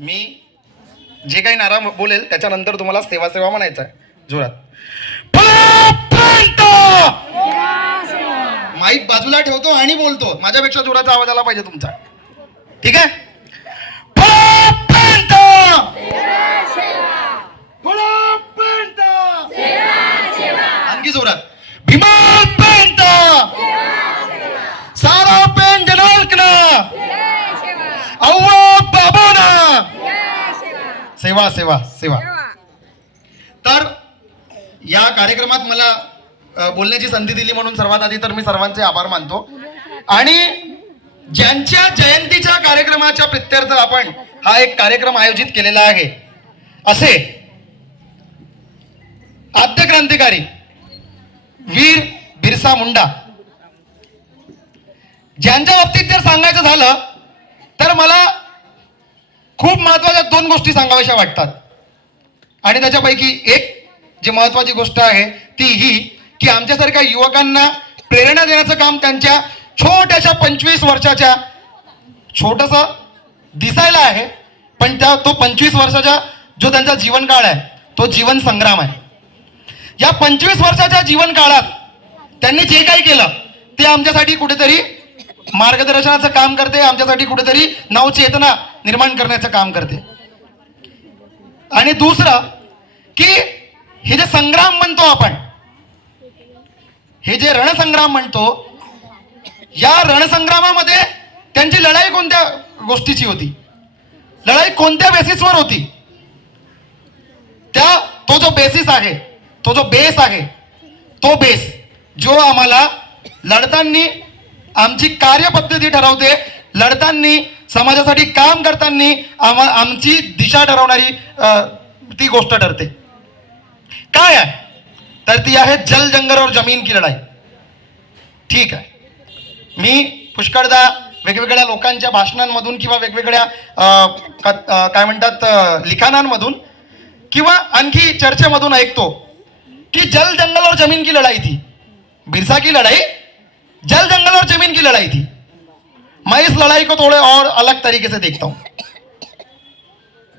मी जे काही नारा बोलेल त्याच्यानंतर तुम्हाला सेवा सेवा म्हणायचं आहे जोरात. माईक बाजूला ठेवतो आणि बोलतो. माझ्यापेक्षा जोराचा आवाज आला पाहिजे तुमचा. ठीक आहे. आणखी जोरात. भीमापर्यंत सारा पेन जनार्कना अव्वा बाबाना सेवा सेवा सेवा. तर या कार्यक्रमात मला बोलण्याची संधी दिली म्हणून सर्वात आधी तर मी सर्वांचे आभार मानतो. आणि ज्यांच्या जयंतीच्या कार्यक्रमाच्या प्रित्यर्थ आपण हा एक कार्यक्रम आयोजित केलेला आहे असे आद्य क्रांतिकारी वीर बिरसा मुंडा ज्यांच्या बाबतीत जर सांगायचं झालं तर मला खूप महत्वाच्या दोन गोष्टी सांगाव्याशा वाटतात. आणि त्याच्यापैकी एक जी महत्वाची गोष्ट आहे ती ही की आमच्यासारख्या युवकांना प्रेरणा देण्याचं काम त्यांच्या छोट्याशा 25 वर्षाच्या, छोटासा दिसायला आहे पण तो 25 वर्षाचा जो त्यांचा जीवन काळ आहे तो जीवन संग्राम आहे. या 25 वर्षाच्या जीवन काळात त्यांनी जे काही केलं ते आमच्यासाठी कुठेतरी मार्गदर्शनाचं काम करते, आमच्यासाठी कुठेतरी नवचेतना निर्माण करण्याचं काम करते. आणि दुसरं की हे जे संग्राम म्हणतो आपण, हे जे रणसंग्राम म्हणतो, या रणसंग्रामामध्ये त्यांची लढाई कोणत्या गोष्टीची होती, लढाई कोणत्या बेसिसवर होती, तो जो बेसिस आहे, तो जो बेस आहे, तो बेस जो आम्हाला लढताना आमची कार्यपद्धती ठरवते, लढताना समाजासाठी काम करताना आमची दिशा ठरवणारी ती गोष्ट ठरते. काय आहे तर ती आहे जल जंगल और जमीन की लढाई. ठीक आहे. मी पुष्कळदा वेगवेगळ्या लोकांच्या भाषणांमधून किंवा वेगवेगळ्या काय म्हणतात लिखाणांमधून किंवा आणखी चर्चेमधून ऐकतो कि जल जंगल और जमीन की लड़ाई थी. बिरसा की लड़ाई जल जंगल और जमीन की लड़ाई थी. मैं इस लड़ाई को थोड़े और अलग तरीके से देखता हूं.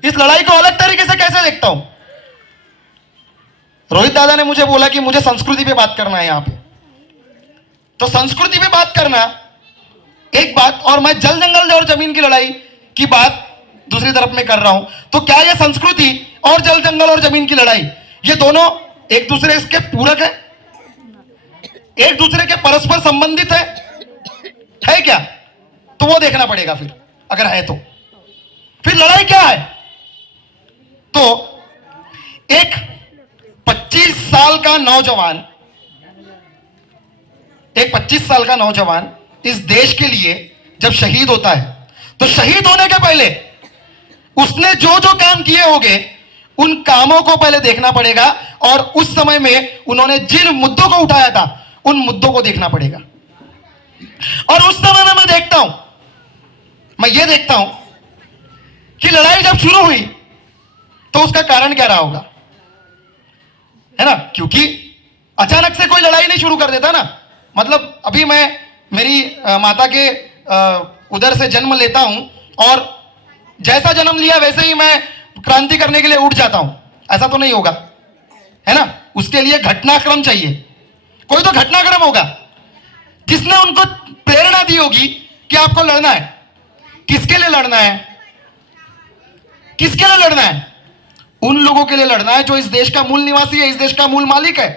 इस लड़ाई को अलग तरीके से कैसे देखता हूं? रोहित दादा ने मुझे बोला कि मुझे संस्कृति पे बात करना है यहाँ पे. तो संस्कृति पे बात करना एक बात, और मैं जल जंगल और जमीन की लड़ाई की बात दूसरी तरफ में कर रहा हूं. तो क्या ये संस्कृति और जल जंगल और जमीन की लड़ाई ये दोनों एक दूसरे इसके पूरक है, एक दूसरे के परस्पर संबंधित है क्या? तो वो देखना पड़ेगा. फिर अगर है तो फिर लड़ाई क्या है? तो एक 25 साल का नौजवान, एक 25 साल का नौजवान इस देश के लिए जब शहीद होता है तो शहीद होने के पहले उसने जो जो काम किए होंगे उन कामों को पहले देखना पड़ेगा, और उस समय में उन्होंने जिन मुद्दों को उठाया था उन मुद्दों को देखना पड़ेगा. और उस समय में मैं देखता हूं, मैं ये देखता हूं कि लड़ाई जब शुरू हुई तो उसका कारण क्या रहा होगा, है ना? क्योंकि अचानक से कोई लड़ाई नहीं शुरू कर देता ना. मतलब अभी मैं मेरी माता के उधर से जन्म लेता हूं और जैसा जन्म लिया वैसे ही मैं क्रांति करने के लिए उठ जाता हूं, ऐसा तो नहीं होगा, है ना? उसके लिए घटनाक्रम चाहिए. कोई तो घटनाक्रम होगा जिसने उनको प्रेरणा दी होगी कि आपको लड़ना है. किसके लिए लड़ना है? किसके लिए लड़ना है? उन लोगों के लिए लड़ना है जो इस देश का मूल निवासी है, इस देश का मूल मालिक है.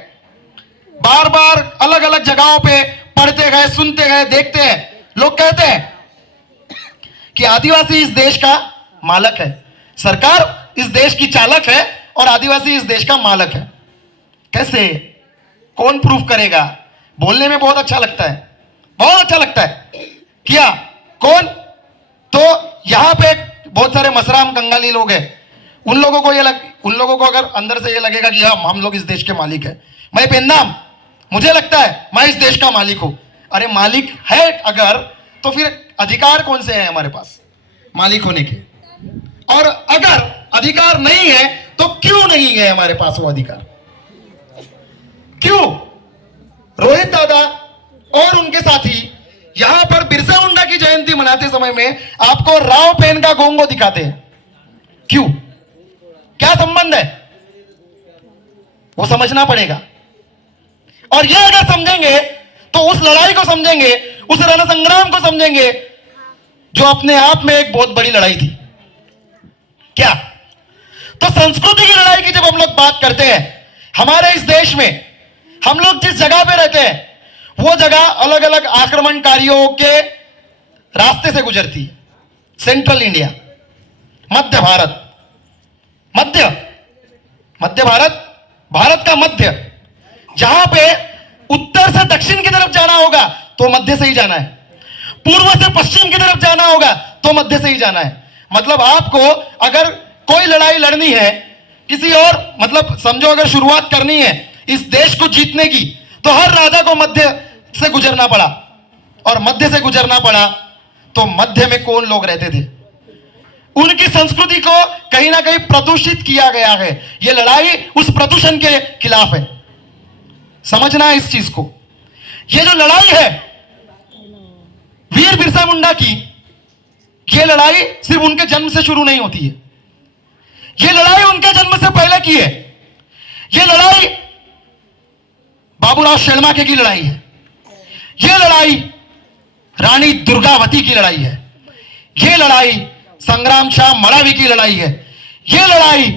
बार बार अलग अलग जगहों पे पढ़ते गए, सुनते गए, देखते हैं, लोग कहते हैं कि आदिवासी इस देश का मालक है, सरकार इस देश की चालक है और आदिवासी इस देश का मालक है. कैसे? कौन प्रूफ करेगा? बोलने में बहुत अच्छा लगता है, बहुत अच्छा लगता है. क्या? कौन? तो यहां पे बहुत सारे मसराम कंगाली लोग हैं. उन लोगों को अगर अंदर से ये लगेगा कि हाँ हम लोग इस देश के मालिक है. मैं पेन्नाम, मुझे लगता है मैं इस देश का मालिक हूं. अरे मालिक है अगर, तो फिर अधिकार कौन से हैं हमारे पास मालिक होने के? और अगर अधिकार नहीं है तो क्यों नहीं है हमारे पास वो अधिकार? क्यों? रोहित दादा और उनके साथी यहां पर बिरसा मुंडा की जयंती मनाते समय में आपको राव पेन का गोंगो दिखाते हैं. क्यों? क्या संबंध है? वो समझना पड़ेगा। और ये अगर समझेंगे तो उस लड़ाई को समझेंगे, उस रण संग्राम को समझेंगे जो अपने आप में एक बहुत बड़ी लड़ाई थी। क्या? तो संस्कृति की लड़ाई की जब हम लोग बात करते हैं, हमारे इस देश में हम लोग जिस जगह पे रहते हैं वो जगह अलग अलग आक्रमणकारियों के रास्ते से गुजरती है। सेंट्रल इंडिया, मध्य भारत, मध्य भारत, भारत का मध्य, जहां पे उत्तर से दक्षिण की तरफ जाना होगा तो मध्य से ही जाना है, पूर्व से पश्चिम की तरफ जाना होगा तो मध्य से ही जाना है। मतलब आपको अगर कोई लड़ाई लड़नी है किसी और, मतलब समझो अगर शुरुआत करनी है इस देश को जीतने की, तो हर राजा को मध्य से गुजरना पड़ा, और मध्य से गुजरना पड़ा तो मध्य में कौन लोग रहते थे? उनकी संस्कृति को कहीं ना कहीं प्रदूषित किया गया है। यह लड़ाई उस प्रदूषण के खिलाफ है। समझना है इस चीज को। यह जो लड़ाई है वीर बिरसा मुंडा की, यह लड़ाई सिर्फ उनके जन्म से शुरू नहीं होती है। यह लड़ाई उनके जन्म से पहले की है। यह लड़ाई बाबूराव शेरमाके की लड़ाई है। यह लड़ाई रानी दुर्गावती की लड़ाई है। यह लड़ाई संग्राम शाह मड़ावी की लड़ाई है। यह लड़ाई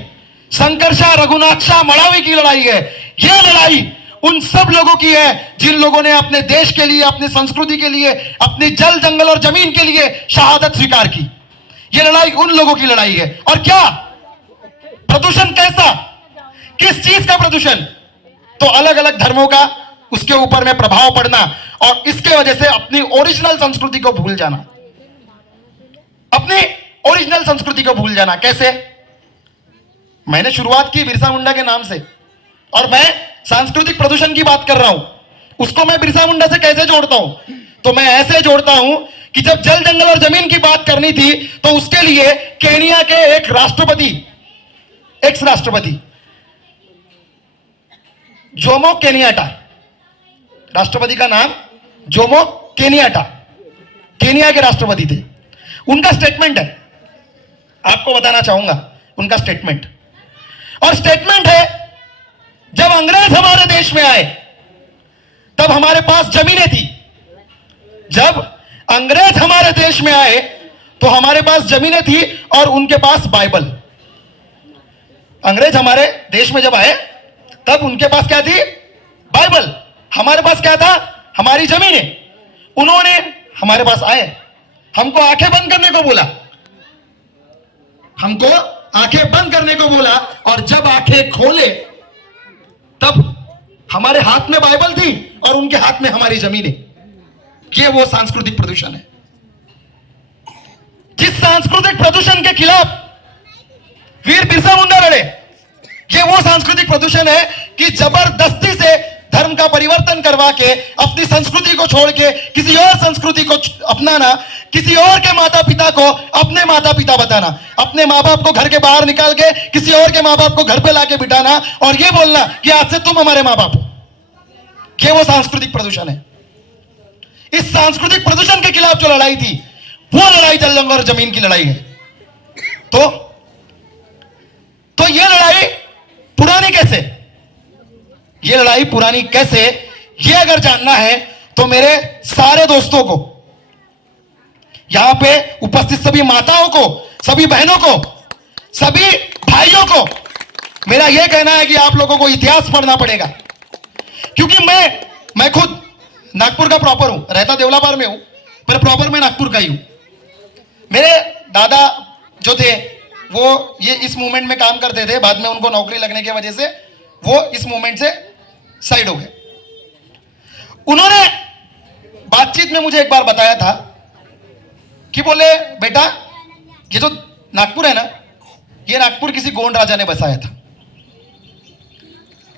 शंकर शाह रघुनाथ शाह मड़ावी की लड़ाई है। यह लड़ाई उन सब लोगों की है जिन लोगों ने अपने देश के लिए, अपनी संस्कृति के लिए, अपनी जल जंगल और जमीन के लिए शहादत स्वीकार की। यह लड़ाई उन लोगों की लड़ाई है। और क्या प्रदूषण? कैसा? किस चीज का प्रदूषण? तो अलग अलग धर्मों का उसके ऊपर में प्रभाव पड़ना, और इसके वजह से अपनी ओरिजिनल संस्कृति को भूल जाना। अपनी ओरिजिनल संस्कृति को भूल जाना कैसे? मैंने शुरुआत की बिरसा मुंडा के नाम से, और मैं सांस्कृतिक प्रदूषण की बात कर रहा हूं। उसको मैं बिरसा मुंडा से कैसे जोड़ता हूं? तो मैं ऐसे जोड़ता हूं कि जब जल जंगल और जमीन की बात करनी थी तो उसके लिए केनिया के एक राष्ट्रपति, एक्स राष्ट्रपति जोमो केनियाटा, राष्ट्रपति का नाम जोमो केनियाटा, केनिया के राष्ट्रपति थे। उनका स्टेटमेंट है, आपको बताना चाहूंगा उनका स्टेटमेंट। और स्टेटमेंट है, जब अंग्रेज हमारे देश में आए तब हमारे पास जमीनें थी। जब अंग्रेज हमारे देश में आए तो हमारे पास जमीनें थी और उनके पास बाइबल। अंग्रेज हमारे देश में जब आए तब उनके पास क्या थी? बाइबल। हमारे पास क्या था? हमारी जमीनें। उन्होंने हमारे पास आए, हमको आंखें बंद करने को बोला, हमको आंखें बंद करने को बोला, और जब आंखें खोले तब हमारे हाथ में बाइबल थी और उनके हाथ में हमारी जमीनें। ये वो सांस्कृतिक प्रदूषण है। जिस सांस्कृतिक प्रदूषण के खिलाफ वीर बिरसा मुंडा लड़े, ये वो सांस्कृतिक प्रदूषण है कि जबरदस्ती से धर्म का परिवर्तन करवा के, अपनी संस्कृति को छोड़ के किसी और संस्कृति को अपनाना, किसी और के माता पिता को अपने माता पिता बताना, अपने माँ बाप को घर के बाहर निकाल के किसी और के माँ बाप को घर पे लाके बिठाना और ये बोलना कि आज से तुम हमारे माँ बाप हो। ये वो सांस्कृतिक प्रदूषण है। इस सांस्कृतिक प्रदूषण के खिलाफ जो लड़ाई थी वो लड़ाई जल जंगल और जमीन की लड़ाई है। तो ये लड़ाई पुरानी कैसे? ये लड़ाई पुरानी कैसे, ये अगर जानना है तो मेरे सारे दोस्तों को, यहां पे उपस्थित सभी माताओं को, सभी बहनों को, सभी भाइयों को मेरा यह कहना है कि आप लोगों को इतिहास पढ़ना पड़ेगा। क्योंकि मैं खुद नागपुर का प्रॉपर हूं, रहता देवलाबार में हूं, पर प्रॉपर मैं नागपुर का ही हूं। मेरे दादा जो थे वो ये इस मूवमेंट में काम करते थे, बाद में उनको नौकरी लगने की वजह से वो इस मूवमेंट से साइड हो गए। उन्होंने बातचीत में मुझे एक बार बताया था कि बोले बेटा, ये जो नागपुर है ना, ये नागपुर किसी गोंड राजा ने बसाया था।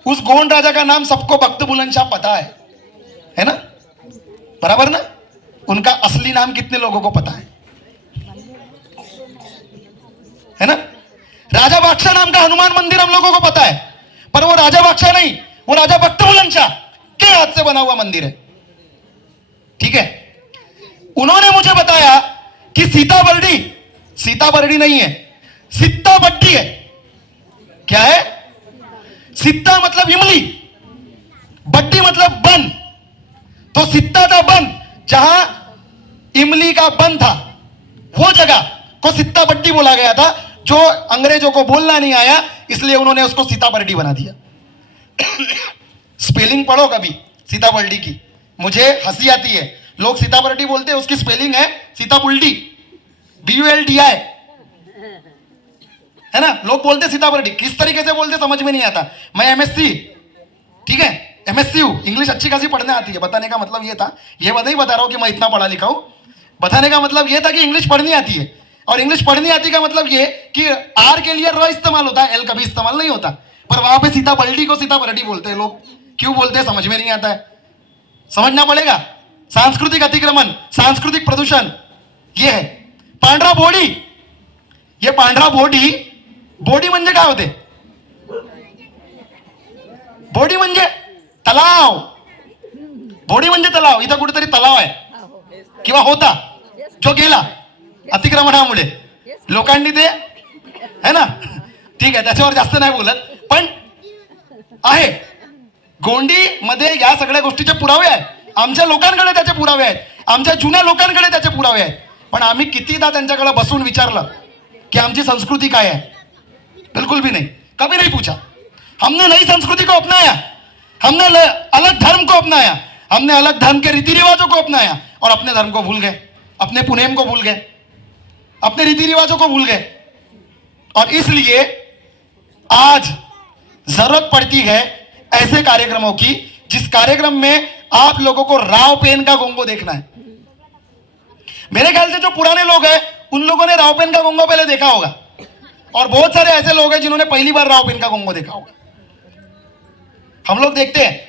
उस गोंड राजा का नाम सबको बख्त बुलंदशाह पता है ना? बराबर ना? उनका असली नाम कितने लोगों को पता है ना? राजा बादशाह नाम का हनुमान मंदिर हम लोगों को पता है, पर वो राजा बादशाह नहीं, वो राजा बख्त बुलंदशाह के हाथ से बना हुआ मंदिर है। ठीक है? उन्होंने मुझे बताया कि सीताबर्डी नहीं है, सित्ता बट्टी है। क्या है? सित्ता मतलब इमली, बट्टी मतलब बन। तो सित्ता था बन, जहां इमली का बन था, वो जगह को सित्ता बट्टी बोला गया था। जो अंग्रेजों को बोलना नहीं आया, इसलिए उन्होंने उसको सीताबर्डी बना दिया। स्पेलिंग पढ़ो कभी सीताबर्डी की, मुझे हंसी आती है। लोग सीताबर्डी बोलते हैं, उसकी स्पेलिंग है सीताबुल्डी, BULDI, है ना। लोग बोलते सीताबर्डी, किस तरीके से बोलते समझ में नहीं आता। मैं MSc, ठीक है, MSc हूं, इंग्लिश अच्छी खासी पढ़ने आती है। बताने का मतलब ये था, ये नहीं बता रहा हूं कि मैं इतना पढ़ा लिखा हूं। बताने का मतलब ये था कि इंग्लिश पढ़नी आती है। और इंग्लिश पढ़नी आती का मतलब ये कि R के लिए र इस्तेमाल होता है, L कभी इस्तेमाल नहीं होता। पर वहां पे सीताबर्डी को सीताबर्डी बोलते हैं लोग। क्यों बोलते हैं समझ में नहीं आता है, समझना पड़ेगा। सांस्कृतिक अतिक्रमण, सांस्कृतिक प्रदूषण, ये है। पांढरा बोडी, ये पांढरा बोडी, बोडी म्हणजे काय होते? बोडी म्हणजे तलाव, बोडी म्हणजे तलाव। इथं कुठेतरी तलाव आहे किंवा होता, जो गेला अतिक्रमणामुळे लोकांनी ते, है ना, ठीक आहे, त्याच्यावर जास्त नाही बोलत, पण आहे। गोंडी मध्ये या सगळ्या गोष्टीचे पुरावे आहेत, आमच्या लोकांकडे त्याचे पुरावे आहेत, आमच्या जुन्या लोकांकडे त्याचे पुरावे आहेत। पण आम्ही कितीदा त्यांच्याकडे बसून विचारलं की आमची संस्कृती काय है? बिल्कुल भी नहीं, कभी नहीं पूछा। हमने नई संस्कृति को अपनाया, हमने अलग धर्म को अपनाया, हमने अलग धर्म के रीति रिवाजों को अपनाया और अपने धर्म को भूल गए, अपने पुनेम को भूल गए, अपने रीति रिवाजों को भूल गए। और इसलिए आज जरूरत पड़ती है ऐसे कार्यक्रमों की, जिस कार्यक्रम में आप लोगों को राव पेन का गोंगो देखना है। मेरे ख्याल से जो पुराने लोग हैं उन लोगों ने राव पेन का गोंगो पहले देखा होगा, और बहुत सारे ऐसे लोग हैं जिन्होंने पहली बार राव पेन का गोंगो देखा होगा। हम लोग देखते हैं।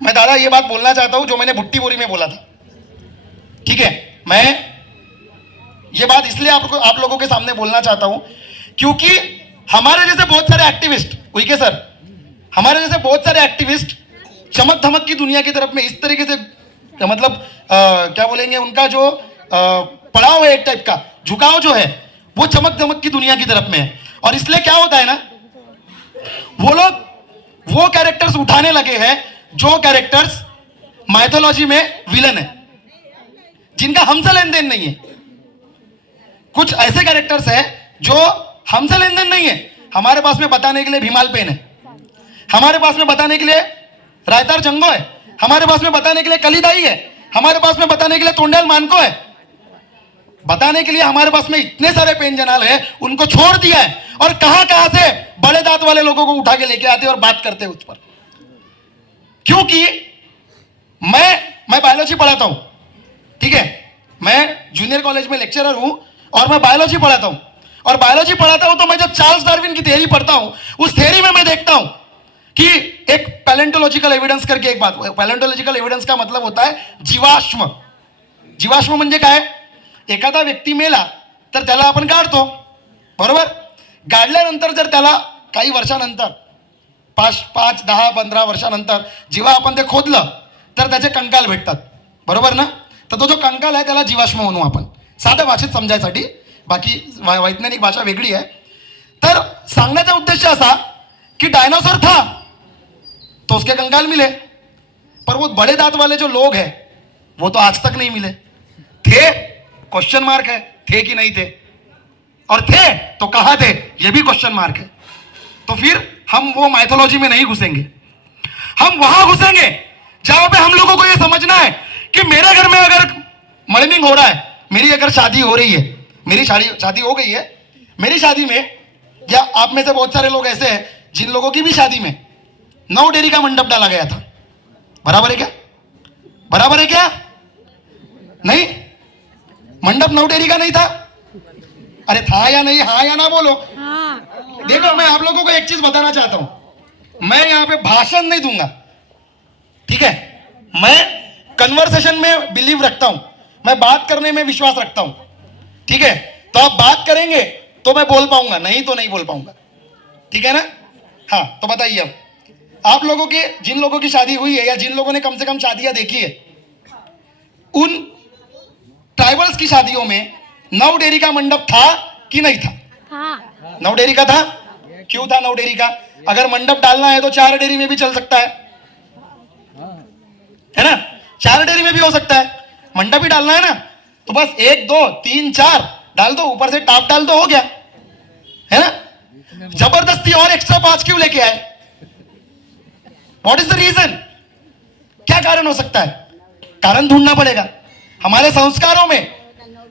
मैं दादा ये बात बोलना चाहता हूं जो मैंने भुट्टी बोरी में बोला था, ठीक है। मैं ये बात इसलिए आप लोगों के सामने बोलना चाहता हूं क्योंकि हमारे जैसे बहुत सारे एक्टिविस्ट, उइके सर, हमारे जैसे बहुत सारे एक्टिविस्ट चमक धमक की दुनिया की तरफ में इस तरीके से, मतलब क्या बोलेंगे, उनका जो पड़ाव है, एक टाइप का झुकाव जो है, वो चमक धमक की दुनिया की तरफ में है। और इसलिए क्या होता है ना, वो लोग वो कैरेक्टर्स उठाने लगे हैं जो कैरेक्टर्स माइथोलॉजी में विलन है, जिनका हमसे लेन देन नहीं है। कुछ ऐसे कैरेक्टर्स हैं जो हमसे लेन देन नहीं है। हमारे पास में बताने के लिए भीमाल पेन है, हमारे पास में बताने के लिए रायतार जंगो है, हमारे पास में बताने के लिए कलीदाई है, हमारे पास में बताने के लिए तोंडाल मानको है। बताने के लिए हमारे पास में इतने सारे पेन जनाल है, उनको छोड़ दिया है। और कहां कहां से बड़े दांत वाले लोगों को उठा के लेके आते और बात करते उस पर। क्योंकि मैं बायोलॉजी पढ़ाता हूं, ठीक है, मैं जूनियर कॉलेज में लेक्चरर हूं और मैं बायोलॉजी पढ़ाता हूं। और बायोलॉजी पढ़ाता हूं तो मैं जब चार्ल्स डार्विन की थ्योरी पढ़ता हूं, उस थ्योरी में मैं देखता हूं कि एक पैलेंटोलॉजिकल एविडेंस करके एक बात। पैलेंटोलॉजिकल एविडेंस का मतलब होता है जीवाश्म। जीवाश्म म्हणजे काय? एखादा व्यक्ती मेला तर त्याला आपण गाडतो, बरोबर? गाडल्यानंतर जर त्याला काही वर्षानंतर 5, 10, 15 वर्षानंतर जेव्हा आपण ते खोदलं तर त्याचे कंकाल भेटतात, बरोबर ना? तर तो जो कंकाल आहे त्याला जीवाश्म म्हणू आपण, साध्या भाषेत समजायसाठी, बाकी वैज्ञानिक भाषा वेगळी आहे। तर सांगण्याचा उद्देश असा कि डायनासोर था तो उसके कंकाल मिले, पर वो बड़े दांत वाले जो लोग हैं वो तो आज तक नहीं मिले। थे, क्वेश्चन मार्क है, थे कि नहीं थे, और थे तो कहां थे, ये भी क्वेश्चन मार्क है। तो फिर हम वो माइथोलॉजी में नहीं घुसेंगे, हम वहां घुसेंगे जहां पे हम लोगों को ये समझना है कि मेरे घर में अगर मर्निंग हो रहा है, मेरी अगर शादी हो रही है, मेरी शादी हो गई है, मेरी शादी में, या आप में से बहुत सारे लोग ऐसे हैं जिन लोगों की भी शादी में 9 डेरी का मंडप डाला गया था। बराबर है क्या? बराबर है क्या? नहीं, मंडप 9 डेरी का नहीं था। अरे था या नहीं, हाँ या ना बोलो। देखो, मैं आप लोगों को एक चीज बताना चाहता हूं, मैं यहां पे भाषण नहीं दूंगा, ठीक है? मैं कन्वर्सेशन में बिलीव रखता हूं, मैं बात करने में विश्वास रखता हूं, ठीक है? तो आप बात करेंगे तो मैं बोल पाऊंगा, नहीं तो नहीं बोल पाऊंगा, ठीक है ना? हाँ, तो बताइए अब आप लोगों के, जिन लोगों की शादी हुई है या जिन लोगों ने कम से कम शादियां देखी है, उन ट्राइबल्स की शादियों में 9 डेरी का मंडप था कि नहीं था? हाँ। 9 डेरी का था। क्यों था 9 डेरी का? अगर मंडप डालना है तो 4 डेरी में भी चल सकता है ना? 4 डेरी में भी हो सकता है। मंडप ही डालना है ना, तो बस 1 2 3 4 डाल दो, ऊपर से टाप डाल दो, हो गया, है ना? जबरदस्ती और एक्स्ट्रा 5 क्यों लेके आए? What is the reason? क्या कारण हो सकता है? कारण ढूंढना पड़ेगा। हमारे संस्कारों में,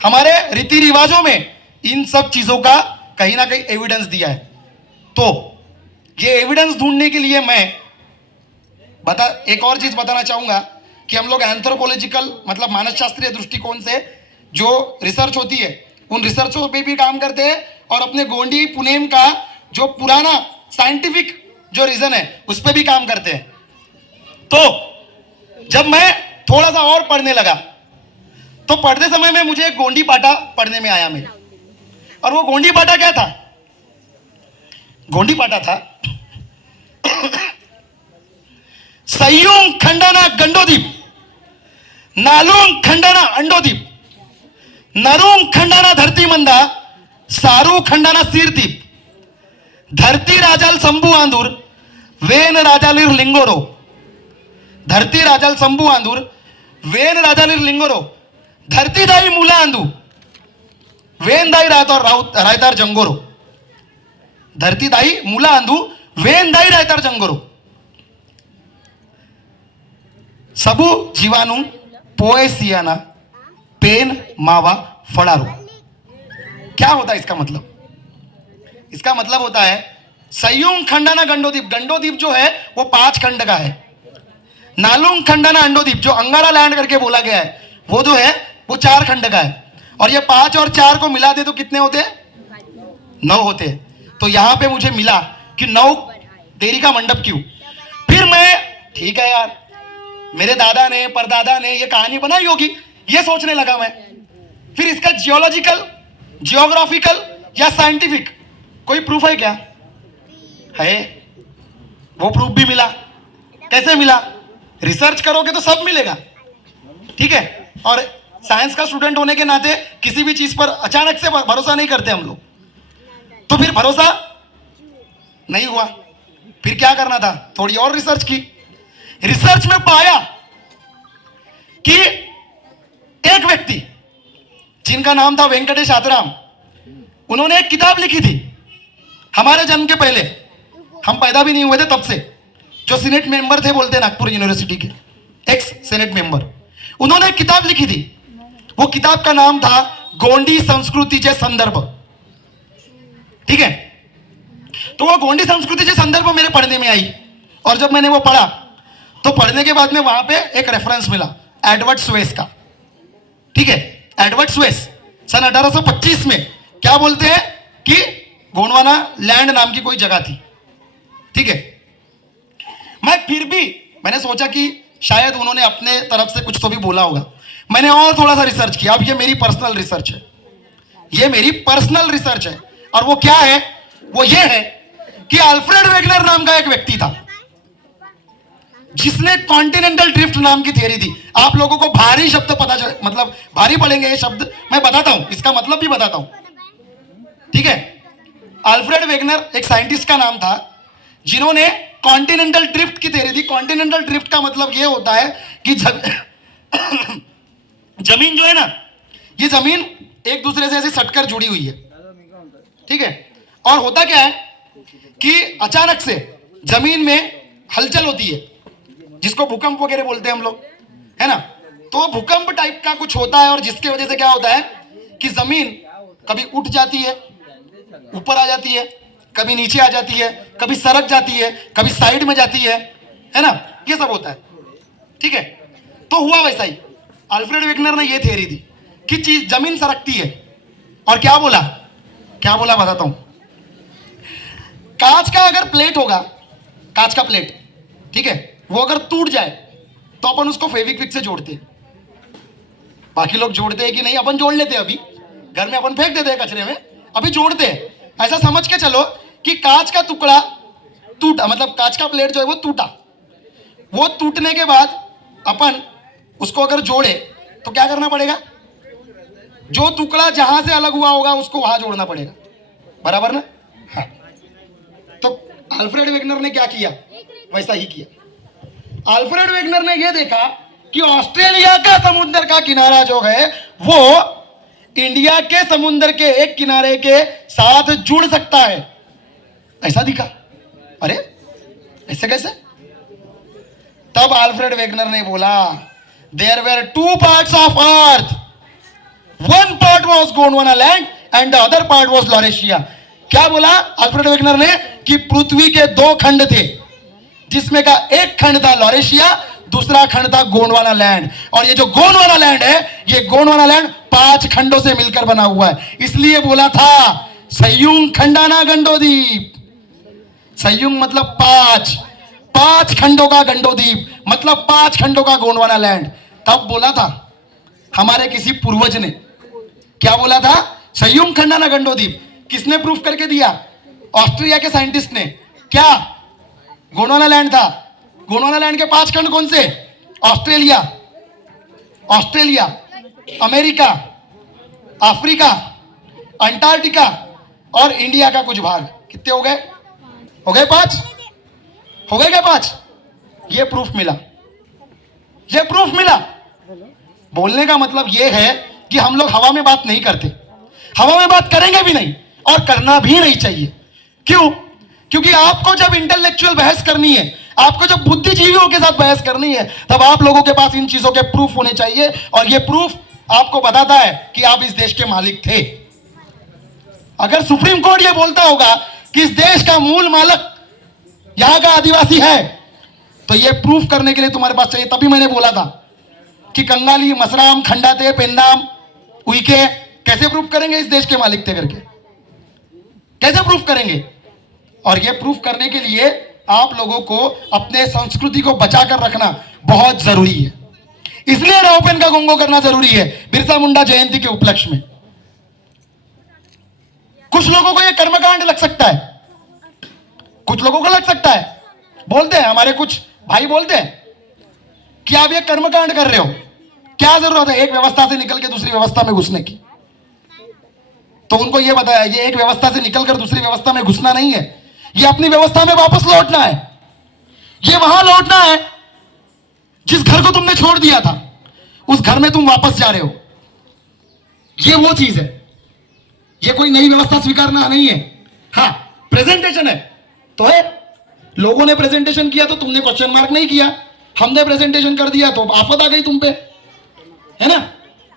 हमारे रीति रिवाजों में इन सब चीजों का कहीं ना कहीं एविडेंस दिया है। तो ये एविडेंस ढूंढने के लिए मैं एक और चीज बताना चाहूंगा कि हम लोग एंथ्रोपोलॉजिकल मतलब मानसशास्त्रीय दृष्टिकोण से जो रिसर्च होती है उन रिसर्चों पे भी काम करते हैं, और अपने गोंडी पुनेम का जो पुराना साइंटिफिक जो रीजन है उस पर भी काम करते हैं। तो जब मैं थोड़ा सा और पढ़ने लगा तो पढ़ते समय में मुझे एक गोंडी पाटा पढ़ने में आया मेरे, और वो गोंडी पाटा क्या था? गोंडी पाटा था सयुंग खंडाना गंडोदीप, नालुंग खंडाना अंडोदीप, नरुंग खंडाना धरती मंदा, सारू खंडाना सीरदीप, धरती राजाल संभू आंदूर, वेन राजालिर लिंगोरो, धरती राजाल संभू आंदूर, वेन राजालिर लिंगोरो, धरती दाई मुला आंदू, वेन दाई रायतार जंगोरो, धरती दाई मुला आंदू, वेन दाई रायतार जंगोरो, सबू जीवाणु पोएसियाना पेन मावा फड़ारो। क्या होता है इसका मतलब? इसका मतलब होता है सयुंग खंडाना गंडोदीप, गंडोदीप जो है वो 5 खंड का है। नालुंग खंडाना अंडोदीप जो अंगारा लैंड करके बोला गया है वो जो है वो 4 खंड का है, और ये 5 और 4 को मिला दे तो कितने होते हैं? 9 होते हैं। तो यहां पे मुझे मिला कि 9 देरी का मंडप क्यों? फिर मैं ठीक है यार, मेरे दादा ने परदादा ने ये कहानी बनाई होगी, ये सोचने लगा मैं। फिर इसका जियोलॉजिकल, जियोग्राफिकल या साइंटिफिक कोई प्रूफ है क्या? है। वो प्रूफ भी मिला। कैसे मिला? रिसर्च करोगे तो सब मिलेगा, ठीक है? और साइंस का स्टूडेंट होने के नाते किसी भी चीज पर अचानक से भरोसा नहीं करते हम लोग। तो फिर भरोसा नहीं हुआ, फिर क्या करना था? थोड़ी और रिसर्च की। रिसर्च में पाया कि एक व्यक्ति जिनका नाम था वेंकटेश आतराम, उन्होंने एक किताब लिखी थी हमारे जन्म के पहले, हम पैदा भी नहीं हुए थे तब से, जो सीनेट मेंबर थे बोलते हैं नागपुर यूनिवर्सिटी के, एक्स सीनेट मेंबर। उन्होंने एक किताब लिखी थी, वो किताब का नाम था गोंडी संस्कृति के संदर्भ, ठीक है? तो वो गोंडी संस्कृति के संदर्भ मेरे पढ़ने में आई, और जब मैंने वो पढ़ा तो पढ़ने के बाद में वहां पे एक रेफरेंस मिला एडवर्ड स्वेस का, ठीक है? एडवर्ड स्वेस सन 1825 में क्या बोलते हैं कि गोंडवाना लैंड नाम की कोई जगह थी, ठीक है? मैंने सोचा कि शायद उन्होंने अपने तरफ से कुछ तो भी बोला होगा। मैंने और थोड़ा सा रिसर्च किया। अब ये मेरी पर्सनल रिसर्च है, ये मेरी पर्सनल रिसर्च है, और वो क्या है? वो ये है कि अल्फ्रेड वेगनर नाम का एक व्यक्ति था जिसने कॉन्टिनेंटल ड्रिफ्ट नाम की थियरी दी। आप लोगों को भारी शब्द पता मतलब भारी पड़ेंगे ये शब्द, मैं बताता हूं, इसका मतलब भी बताता हूं, ठीक है? अल्फ्रेड वेगनर एक साइंटिस्ट का नाम था जिन्होंने कॉन्टिनेंटल ड्रिफ्ट की थियरी दी। कॉन्टिनेंटल ड्रिफ्ट का मतलब ये होता है कि जमीन जो है ना, ये जमीन एक दूसरे से ऐसे सटकर जुड़ी हुई है, ठीक है? और होता क्या है कि अचानक से जमीन में हलचल होती है, जिसको भूकंप वगैरह बोलते हैं हम लोग, है ना? तो भूकंप टाइप का कुछ होता है, और जिसके वजह से क्या होता है कि जमीन कभी उठ जाती है, ऊपर आ जाती है, कभी नीचे आ जाती है, कभी सरक जाती है, कभी साइड में जाती है ना? ये सब होता है, ठीक है? तो हुआ वैसा ही। अल्फ्रेड वेगनर ने ये थियरी दी कि चीज जमीन सरकती है, और क्या बोला बताता हूं। कांच का अगर प्लेट होगा, कांच का प्लेट, ठीक है, वो अगर टूट जाए तो अपन उसको फेविक्विक से जोड़ते हैं। बाकी लोग जोड़ते हैं कि नहीं? अपन जोड़ लेते हैं, अभी घर में अपन फेंक देते हैं कचरे में, अभी जोड़ते हैं। ऐसा समझ के चलो कि कांच का टुकड़ा टूटा, मतलब कांच का प्लेट जो है वो टूटा, वो टूटने के बाद अपन उसको अगर जोड़े तो क्या करना पड़ेगा? जो टुकड़ा जहां से अलग हुआ होगा उसको वहां जोड़ना पड़ेगा, बराबर ना? हाँ। तो अल्फ्रेड वेगनर ने क्या किया? वैसा ही किया। अल्फ्रेड वेगनर ने यह देखा कि ऑस्ट्रेलिया का समुद्र का किनारा जो है वो इंडिया के समुद्र के एक किनारे के साथ जुड़ सकता है, ऐसा दिखा। अरे ऐसे कैसे? तब अल्फ्रेड वेगनर ने बोला there were two parts of earth, one part was Gondwana land and the other part was Laurasia. क्या बोला अल्फ्रेड वेगनर ने? कि पृथ्वी के दो खंड थे, जिसमें का एक खंड था लॉरेशिया, दूसरा खंड था गोंडवाना लैंड। और ये जो गोंडवाना लैंड है, ये गोंडवाना लैंड 5 खंडों से मिलकर बना हुआ है। इसलिए बोला था संयुंग खंडाना गंडोदीप। संयुंग मतलब 5 खंडों का गंडोदीप, मतलब 5 खंडों का गोंडवाना लैंड। तब बोला था हमारे किसी पूर्वज ने, क्या बोला था? संयुंग खंडाना गंडोदीप। किसने प्रूफ करके दिया? ऑस्ट्रेलिया के साइंटिस्ट ने। क्या गोंडवाना लैंड था? गोंडवाना लैंड के 5 खंड कौन से? Australia, Australia, America, Africa, Antarctica और इंडिया का कुछ भाग। कितने हो गए? हो गए 5? हो गए क्या 5? ये प्रूफ मिला, ये प्रूफ मिला। बोलने का मतलब ये है कि हम लोग हवा में बात नहीं करते, हवा में बात करेंगे भी नहीं और करना भी नहीं चाहिए। क्यों? क्योंकि आपको जब इंटेलेक्चुअल बहस करनी है, आपको जब बुद्धिजीवियों के साथ बहस करनी है, तब आप लोगों के पास इन चीजों के प्रूफ होने चाहिए। और ये प्रूफ आपको बताता है कि आप इस देश के मालिक थे। अगर सुप्रीम कोर्ट ये बोलता होगा कि इस देश का मूल मालिक यहां का आदिवासी है, तो ये प्रूफ करने के लिए तुम्हारे पास चाहिए। तभी मैंने बोला था कि कंगाली, मसराम, खंडाते, पेंदाम, उइके कैसे प्रूफ करेंगे इस देश के मालिक थे करके? कैसे प्रूफ करेंगे? और ये प्रूफ करने के लिए आप लोगों को अपने संस्कृति को बचाकर रखना बहुत जरूरी है। इसलिए रावपेन का गोंगो करना जरूरी है बिरसा मुंडा जयंती के उपलक्ष्य में। कुछ लोगों को यह कर्मकांड लग सकता है, कुछ लोगों को लग सकता है, बोलते हैं हमारे कुछ भाई बोलते हैं कि आप ये कर्मकांड कर रहे हो, क्या जरूरत है एक व्यवस्था से निकल के दूसरी व्यवस्था में घुसने की? तो उनको ये बताया ये एक व्यवस्था से निकलकर दूसरी व्यवस्था में घुसना नहीं है, ये अपनी व्यवस्था में वापस लौटना है। ये वहां लौटना है जिस घर को तुमने छोड़ दिया था, उस घर में तुम वापस जा रहे हो। ये वो चीज है, ये कोई नई व्यवस्था स्वीकारना नहीं है। हाँ, प्रेजेंटेशन है तो है, लोगों ने प्रेजेंटेशन किया तो तुमने क्वेश्चन मार्क नहीं किया, हमने प्रेजेंटेशन कर दिया तो आफत आ गई तुम पे, है ना?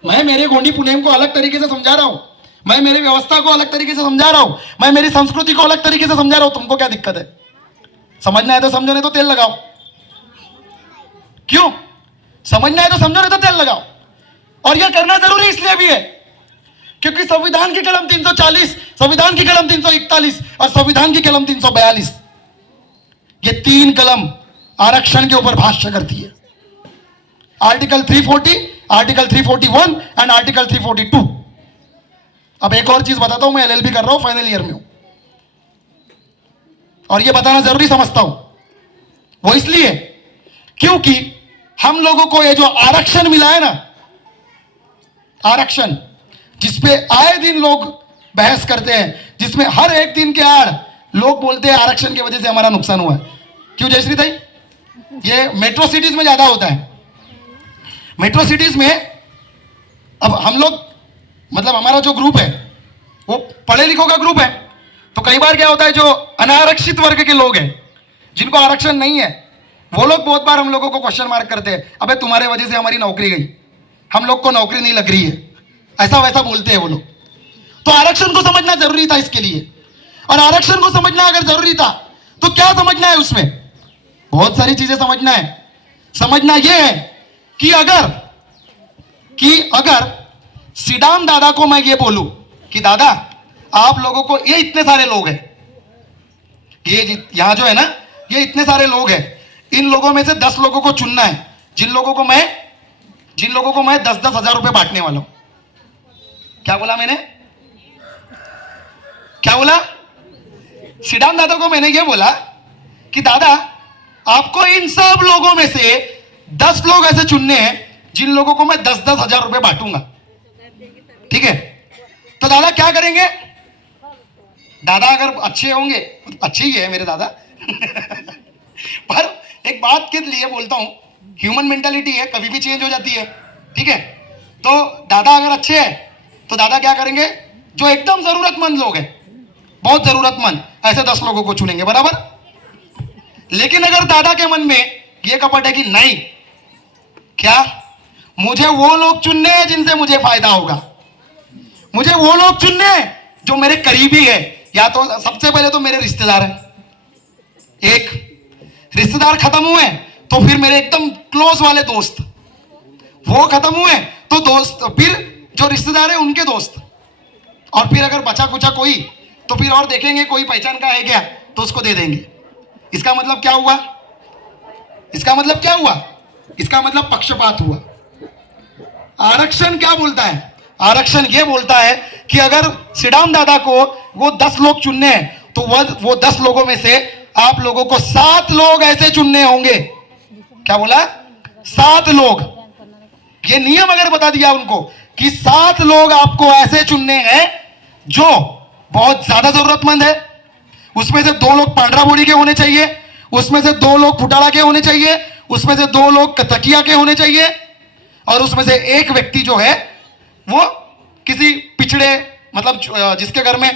मैं मेरे गोंडी पुनेम को अलग तरीके से समझा रहा हूं, मैं मेरी व्यवस्था को अलग तरीके से समझा रहा हूं, मैं मेरी संस्कृति को अलग तरीके से समझा रहा हूं। तुमको क्या दिक्कत है? समझना है तो समझो, नहीं तो तेल लगाओ। क्यों? समझना है तो समझो, नहीं तो तेल लगाओ। और यह करना जरूरी इसलिए भी है क्योंकि संविधान की कलम 340, संविधान की कलम 341 और संविधान की कलम 342, ये 3 कलम आरक्षण के ऊपर भाष्य करती है। Article 340, article 341 and article 342। अब एक और चीज बताता हूं, मैं एलएलबी कर रहा हूं, फाइनल ईयर में हूं, और यह बताना जरूरी समझता हूं। वो इसलिए क्योंकि हम लोगों को ये जो आरक्षण मिला है ना, आरक्षण जिसपे आए दिन लोग बहस करते हैं, जिसमें हर एक दिन के आड़ लोग बोलते हैं आरक्षण की वजह से हमारा नुकसान हुआ है। क्यों जयश्री भाई? ये मेट्रो सिटीज में ज्यादा होता है। मेट्रो सिटीज में अब हम लोग, मतलब हमारा जो ग्रुप है वो पढ़े लिखों का ग्रुप है, तो कई बार क्या होता है जो अनारक्षित वर्ग के लोग हैं, जिनको आरक्षण नहीं है, वो लोग बहुत बार हम लोगों को क्वेश्चन मार्क करते हैं, अबे तुम्हारे वजह से हमारी नौकरी गई, हम लोग को नौकरी नहीं लग रही है, ऐसा वैसा बोलते हैं वो लोग। तो आरक्षण को समझना जरूरी था इसके लिए। और आरक्षण को समझना अगर जरूरी था तो क्या समझना है उसमें? बहुत सारी चीजें समझना है। समझना यह है कि अगर सीडाम दादा को मैं ये बोलूं कि दादा आप लोगों को, ये इतने सारे लोग हैं, ये यहां जो है ना, ये इतने सारे लोग हैं, इन लोगों में से 10 लोगों को चुनना है, जिन लोगों को मैं 10-10 हजार रुपए बांटने वाला हूं। क्या बोला मैंने? क्या बोला? सीडाम दादा को मैंने ये बोला कि दादा आपको इन सब लोगों में से 10 लोग ऐसे चुनने हैं जिन लोगों को मैं 10-10 हजार रुपए बांटूंगा। ठीक है, तो दादा क्या करेंगे? दादा अगर अच्छे होंगे, अच्छे ही है मेरे दादा पर एक बात के लिए बोलता हूं, ह्यूमन मेंटालिटी है, कभी भी चेंज हो जाती है, ठीक है। तो दादा अगर अच्छे हैं तो दादा क्या करेंगे? जो एकदम जरूरतमंद लोग हैं, बहुत जरूरतमंद, ऐसे 10 लोगों को चुनेंगे, बराबर। लेकिन अगर दादा के मन में ये कपट है कि नहीं, क्या मुझे वो लोग चुनने हैं जिनसे मुझे फायदा होगा, मुझे वो लोग चुनने हैं जो मेरे करीबी है, या तो सबसे पहले तो मेरे रिश्तेदार हैं, एक रिश्तेदार खत्म हुए तो फिर मेरे एकदम क्लोज वाले दोस्त, वो खत्म हुए तो दोस्त, फिर जो रिश्तेदार है उनके दोस्त, और फिर अगर बचा कुचा कोई तो फिर और देखेंगे कोई पहचान का है क्या तो उसको दे देंगे। इसका मतलब क्या हुआ? इसका मतलब क्या हुआ? इसका मतलब पक्षपात हुआ। आरक्षण क्या बोलता है? आरक्षण ये बोलता है कि अगर श्रीराम दादा को वो 10 लोग चुनने हैं तो वो 10 लोगों में से आप लोगों को 7 लोग ऐसे चुनने होंगे। क्या बोला? 7 लोग। ये नियम अगर बता दिया उनको कि 7 लोग आपको ऐसे चुनने हैं जो बहुत ज्यादा जरूरतमंद है, उसमें से 2 लोग पांडरा बोली के होने चाहिए, उसमें से 2 लोग फुटाड़ा के होने चाहिए, उसमें से 2 लोग कतकिया के होने चाहिए, और उसमें से एक व्यक्ति जो है वो किसी पिछड़े, मतलब जिसके घर में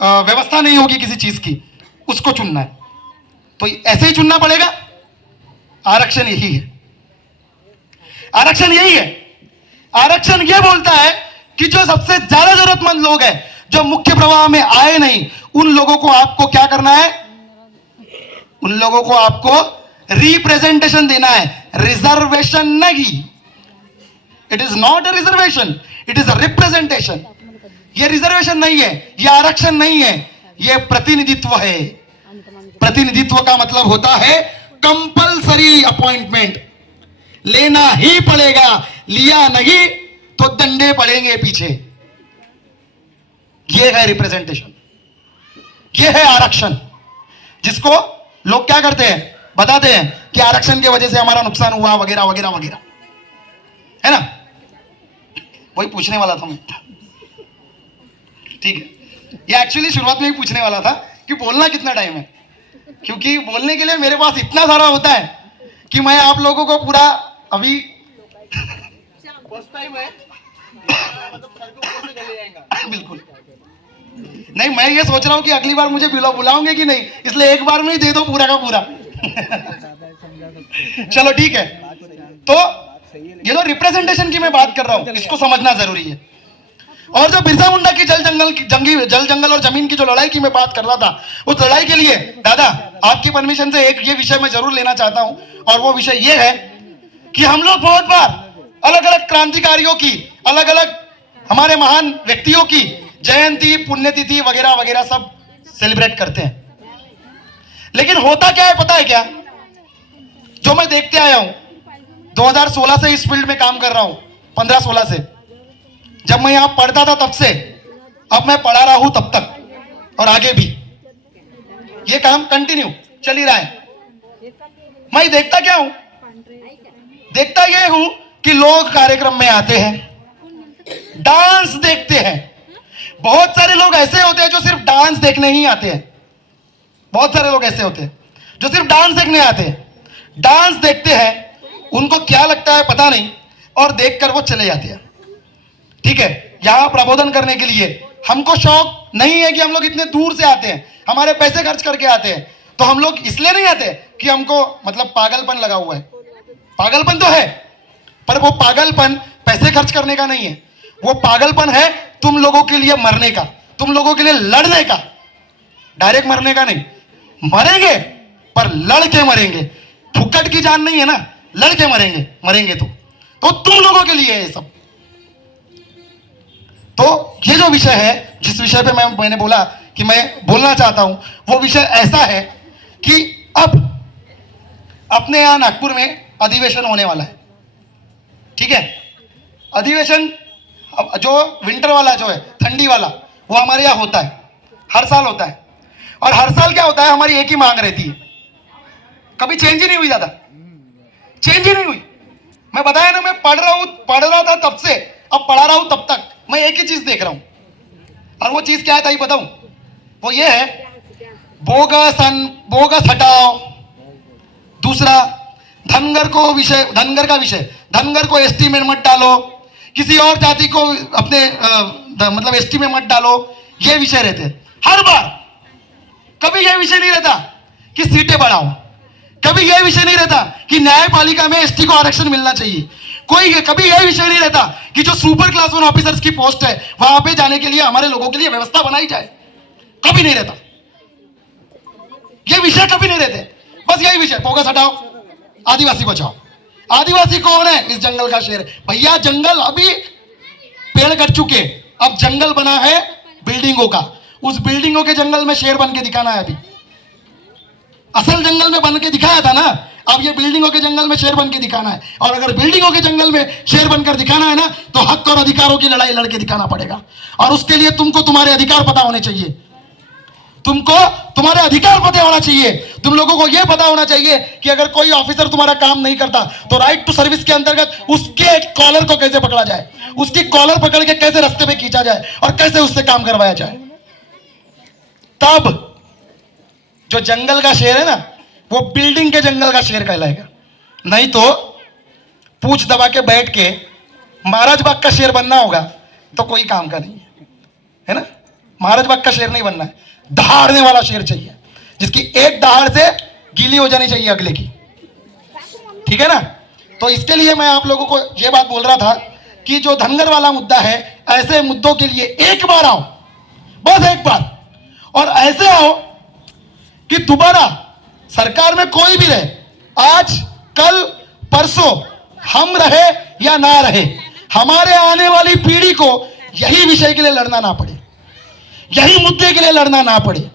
व्यवस्था नहीं होगी किसी चीज की, उसको चुनना है। तो ऐसे ही चुनना पड़ेगा। आरक्षण यही है, आरक्षण यही है। आरक्षण यह बोलता है कि जो सबसे ज्यादा जरूरतमंद लोग हैं, जो मुख्य प्रवाह में आए नहीं, उन लोगों को आपको क्या करना है? उन लोगों को आपको रिप्रेजेंटेशन देना है, रिजर्वेशन नहीं। It is not a reservation, it is a representation. ये रिजर्वेशन नहीं है, ये आरक्षण नहीं है, ये प्रतिनिधित्व है। प्रतिनिधित्व का मतलब होता है कंपलसरी अपॉइंटमेंट, लेना ही पड़ेगा, लिया नहीं तो डंडे पड़ेंगे पीछे। ये है रिप्रेजेंटेशन, ये है आरक्षण, जिसको लोग क्या करते हैं? बताते हैं कि आरक्षण की वजह से हमारा नुकसान हुआ वगैरह वगैरह वगैरह, है ना? वही पूछने वाला था मैं, ठीक है। ये एक्चुअली शुरुआत में ही पूछने वाला था कि बोलना कितना टाइम है, क्योंकि बोलने के लिए मेरे पास इतना सारा होता है कि मैं आप लोगों को पूरा अभी फर्स्ट टाइम है बिल्कुल नहीं। मैं ये सोच रहा हूं कि अगली बार मुझे बुलाओगे कि नहीं, इसलिए एक बार में ही दे दो पूरा का पूरा चलो ठीक है। तो ये तो रिप्रेजेंटेशन की मैं बात कर रहा हूं, इसको समझना जरूरी है। और जो बिरसा मुंडा की जल जंगल और जमीन की जो लड़ाई की मैं बात कर रहा था, उस लड़ाई के लिए दादा आपकी परमिशन से एक ये विषय मैं जरूर लेना चाहता हूं, और वो विषय ये है कि हम लोग बहुत बार अलग अलग क्रांतिकारियों की, अलग अलग हमारे महान व्यक्तियों की जयंती, पुण्यतिथि वगैरह वगैरह सब सेलिब्रेट करते हैं, लेकिन होता क्या है पता है क्या? जो मैं देखते आया हूं 2016 से इस फील्ड में काम कर रहा हूं, 15-16 से, जब मैं यहां पढ़ता था तब से अब मैं पढ़ा रहा हूं तब तक, और आगे भी ये काम कंटिन्यू चल ही रहा है। मैं देखता क्या हूं? देखता ये हूं कि लोग कार्यक्रम में आते हैं, डांस देखते हैं। बहुत सारे लोग ऐसे होते हैं जो सिर्फ डांस देखने ही आते हैं, बहुत सारे लोग ऐसे होते हैं जो सिर्फ डांस देखने आते हैं, डांस देखते हैं, उनको क्या लगता है पता नहीं, और देखकर वो चले जाते हैं। ठीक है, यहां प्रबोधन करने के लिए हमको शौक नहीं है कि हम लोग इतने दूर से आते हैं, हमारे पैसे खर्च करके आते हैं, तो हम लोग इसलिए नहीं आते कि हमको मतलब पागलपन लगा हुआ है। पागलपन तो है, पर वो पागलपन पैसे खर्च करने का नहीं है, वो पागलपन है तुम लोगों के लिए मरने का, तुम लोगों के लिए लड़ने का। डायरेक्ट मरने का नहीं, मरेंगे पर लड़ के मरेंगे, फुकट की जान नहीं है ना, लड़ के मरेंगे, मरेंगे तो तुम लोगों के लिए है ये सब। तो ये जो विषय है, जिस विषय पे मैंने बोला कि मैं बोलना चाहता हूं, वो विषय ऐसा है कि अब अपने यहां नागपुर में अधिवेशन होने वाला है। ठीक है, अधिवेशन जो विंटर वाला जो है, ठंडी वाला, वो हमारे यहाँ होता है, हर साल होता है। और हर साल क्या होता है, हमारी एक ही मांग रहती है, कभी चेंज ही नहीं हुई, ज्यादा चेंज ही नहीं हुई। मैं बताया ना, मैं पढ़ रहा था तब से, अब पढ़ा रहा हूं तब तक, मैं एक ही चीज देख रहा हूं, और वो चीज क्या है ताई बताऊं? वो ये है, बोगस हटाओ। दूसरा, धनगर का विषय, धनगर को एसटी में मत डालो, किसी और जाति को अपने मतलब एसटी में मत डालो। ये विषय रहते हैं हर बार। कभी यह विषय नहीं रहता कि सीटें बढ़ाओ, कभी यह विषय नहीं रहता कि न्यायपालिका में एसटी को आरक्षण मिलना चाहिए, कभी यह विषय नहीं रहता कि जो सुपर क्लास 1 ऑफिसर्स की पोस्ट है वहां पे जाने के लिए हमारे लोगों के लिए व्यवस्था बनाई जाए। कभी नहीं रहता, ये विषय कभी नहीं रहते। बस यही विषय, बोगस हटाओ, आदिवासी बचाओ। आदिवासी कौन है? इस जंगल का शेर। भैया जंगल अभी पेड़ कट चुके, अब जंगल बना है बिल्डिंगों का। उस बिल्डिंगों के जंगल में शेर बन के दिखाना है। अभी असल जंगल में बन के दिखाया था ना, अब ये बिल्डिंगों के जंगल में शेर बन के दिखाना है। और अगर बिल्डिंगों के जंगल में शेर बनकर दिखाना है ना, तो हक और अधिकारों की लड़ाई लड़के दिखाना पड़ेगा। और उसके लिए तुमको तुम्हारे अधिकार पता होने चाहिए, तुमको तुम्हारे अधिकार पता होना चाहिए। तुम लोगों को यह पता होना चाहिए कि अगर कोई ऑफिसर तुम्हारा काम नहीं करता तो राइट टू सर्विस के अंतर्गत उसके कॉलर को कैसे पकड़ा जाए, उसकी कॉलर पकड़ के कैसे रास्ते पे खींचा जाए और कैसे उससे काम करवाया जाए। तब जो जंगल का शेर है ना, वो बिल्डिंग के जंगल का शेर कहलाएगा। नहीं तो पूछ दबा के बैठ के महाराज बाग का शेर बनना होगा तो कोई काम का नहीं है ना। महाराज बाग का शेर नहीं बनना है, दहाड़ने वाला शेर चाहिए, जिसकी एक दहाड़ से गीली हो जानी चाहिए अगले की। ठीक है ना। तो इसके लिए मैं आप लोगों को यह बात बोल रहा था कि जो धनगर वाला मुद्दा है, ऐसे मुद्दों के लिए एक बार आओ, बस एक बार, और ऐसे आओ कि दोबारा सरकार में कोई भी रहे, आज कल परसों हम रहे या ना रहे, हमारे आने वाली पीढ़ी को यही विषय के लिए लड़ना ना पड़े, यही मुद्दे के लिए लड़ना ना पड़े।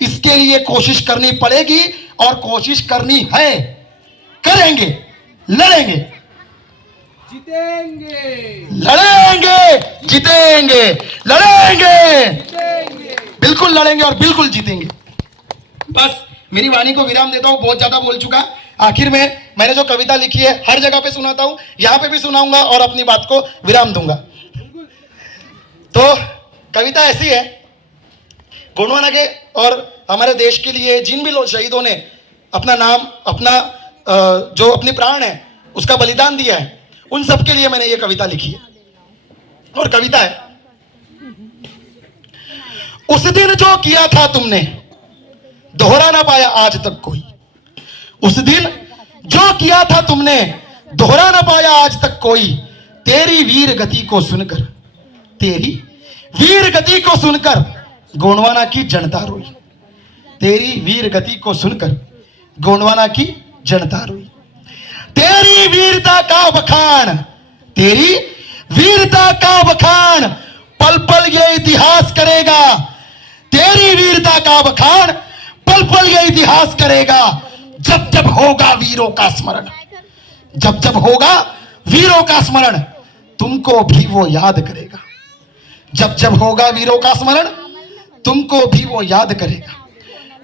इसके लिए कोशिश करनी पड़ेगी और कोशिश करनी है, करेंगे, लड़ेंगे, जीतेंगे, लड़ेंगे, जीतेंगे, लड़ेंगे, बिल्कुल लड़ेंगे और बिल्कुल जीतेंगे। बस मेरी वाणी को विराम देता हूं, बहुत ज्यादा बोल चुका। आखिर में मैंने जो कविता लिखी है हर जगह पे सुनाता हूं, यहां पे भी सुनाऊंगा और अपनी बात को विराम दूंगा। तो कविता ऐसी है, गोंडवाना के और हमारे देश के लिए जिन भी लोग शहीदों ने अपना नाम, अपना जो अपनी प्राण है उसका बलिदान दिया है, उन सब के लिए मैंने ये कविता लिखी है। और कविता है, उस दिन जो किया था तुमने दोहरा ना पाया आज तक कोई। उस दिन जो किया था तुमने दोहरा ना पाया आज तक कोई। तेरी वीर गति को सुनकर, तेरी वीर गति को सुनकर गोंडवाना की जनता रोई। तेरी वीर गति को सुनकर गोंडवाना की जनता रोई। तेरी वीरता का बखान, तेरी वीरता का बखान पल पल ये इतिहास करेगा। तेरी वीरता का बखान पल पल ये इतिहास करेगा। जब जब होगा वीरों का स्मरण, जब जब होगा वीरों का स्मरण, तुमको भी वो याद करेगा। जब जब होगा वीरों का स्मरण, तुमको भी वो याद करेगा।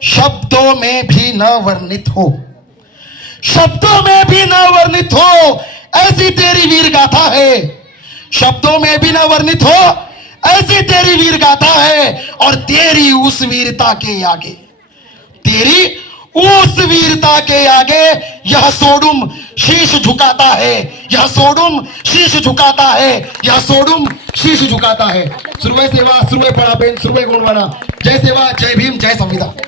शब्दों में भी न वर्णित हो, शब्दों में भी न वर्णित हो, ऐसी तेरी वीर गाथा है। शब्दों में भी न वर्णित हो, ऐसी तेरी वीर गाथा है। और तेरी उस वीरता के आगे, तेरी उस वीरता के आगे यह सोडुम शीश झुकाता है, यह सोडुम शीश झुकाता है, यह सोडुम शीश झुकाता है। सुरवे सेवा, सुरवे पड़ाबेन, सुरवे गोंडवाना। जय सेवा, जय भीम, जय संविधान।